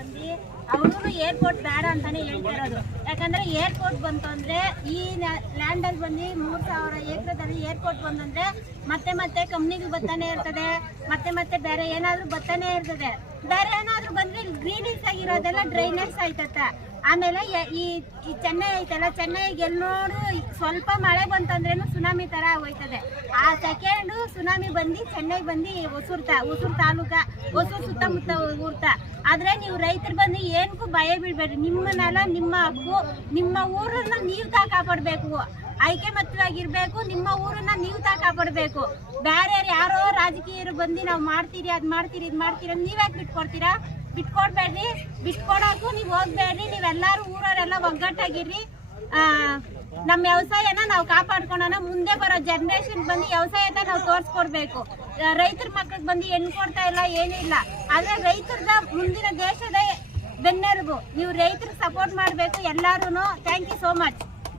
ಬಂದು ಅವರು ಏರ್ಪೋರ್ಟ್ ಬೇಡ ಅಂತಾನೆ ಹೇಳ್ತಾ ಇರೋದು. ಯಾಕಂದ್ರೆ ಏರ್ಪೋರ್ಟ್ ಬಂತು ಅಂದ್ರೆ ಈ ಲ್ಯಾಂಡ್ ಅಲ್ಲಿ ಬಂದು 3000 ಎಕರೆದಲ್ಲಿ ಏರ್ಪೋರ್ಟ್ ಬಂದಂದ್ರೆ ಮತ್ತೆ ಮತ್ತೆ ಕಂಪ್ನಿಗಳು ಬರ್ತಾನೆ ಇರ್ತದೆ, ಮತ್ತೆ ಬೇರೆ ಏನಾದ್ರು ಬರ್ತಾನೆ ಇರ್ತದೆ. ಬೇರೆ ಏನಾದ್ರು ಬಂದ್ರೆ ಗ್ರೀನಿಸ್ ಆಗಿರೋದೆಲ್ಲ ಡ್ರೈನೇಜ್ ಆಯ್ತತ್ತ. ಆಮೇಲೆ ಈ ಚೆನ್ನೈ ಐತಲ್ಲ, ಚೆನ್ನೈಗೆ ಎಲ್ಲೋಡು ಸ್ವಲ್ಪ ಮಳೆ ಬಂತಂದ್ರೇನು ಸುನಾಮಿ ತರ ಹೋಯ್ತದೆ. ಆ ಸೆಕೆಂಡು ಸುನಾಮಿ ಬಂದು ಚೆನ್ನೈ ಬಂದು ಹೊಸೂರು ತಾಲೂಕ, ಹೊಸೂರು ಸುತ್ತಮುತ್ತ ಊರ್ತ. ಆದ್ರೆ ನೀವು ರೈತರು ಬಂದು ಏನಕ್ಕೂ ಭಯ ಬೀಳ್ಬೇಡ್ರಿ. ನಿಮ್ಮ ನೆಲ, ನಿಮ್ಮ ಹಕ್ಕು, ನಿಮ್ಮ ಊರನ್ನ ನೀವು ಕಾಪಾಡಬೇಕು. ಐಕ್ಯಮತ್ಯವಾಗಿರ್ಬೇಕು. ನಿಮ್ಮ ಊರನ್ನ ನೀವು ಕಾಪಾಡಬೇಕು. ಬೇರೆ ಯಾರೋ ರಾಜಕೀಯರು ಬಂದು ನಾವು ಮಾಡ್ತೀರಿ, ಅದ್ ಮಾಡ್ತೀರಿ, ಇದ್ ಮಾಡ್ತೀರಿ ಅಂತ ನೀವ್ಯಾಕೆ ಬಿಟ್ಕೊಡ್ತೀರಾ? ಬಿಟ್ಕೊಡ್ಬೇಡ್ರಿ. ಬಿಟ್ಕೊಡೋಕು ನೀವು ಹೋಗ್ಬೇಡ್ರಿ. ನೀವೆಲ್ಲಾರು ಊರವರೆಲ್ಲ ಒಗ್ಗಟ್ಟಾಗಿರ್ರಿ. ನಮ್ಮ ವ್ಯವಸಾಯನ ನಾವು ಕಾಪಾಡ್ಕೊಳ್ಳೋಣ. ಮುಂದೆ ಬರೋ ಜನರೇಷನ್ ಬಂದು ವ್ಯವಸಾಯದ ನಾವು ತೋರಿಸ್ಕೊಡ್ಬೇಕು. ರೈತರ ಮಕ್ಕಳಿಗೆ ಬಂದು ಹೆಣ್ಣು ಕೊಡ್ತಾ ಇಲ್ಲ, ಏನಿಲ್ಲ. ಆದ್ರೆ ರೈತರದ ಮುಂದಿನ ದೇಶದ ಬೆನ್ನೆಲುಬು. ನೀವು ರೈತರಿಗೆ ಸಪೋರ್ಟ್ ಮಾಡಬೇಕು ಎಲ್ಲಾರು. Thank you so much.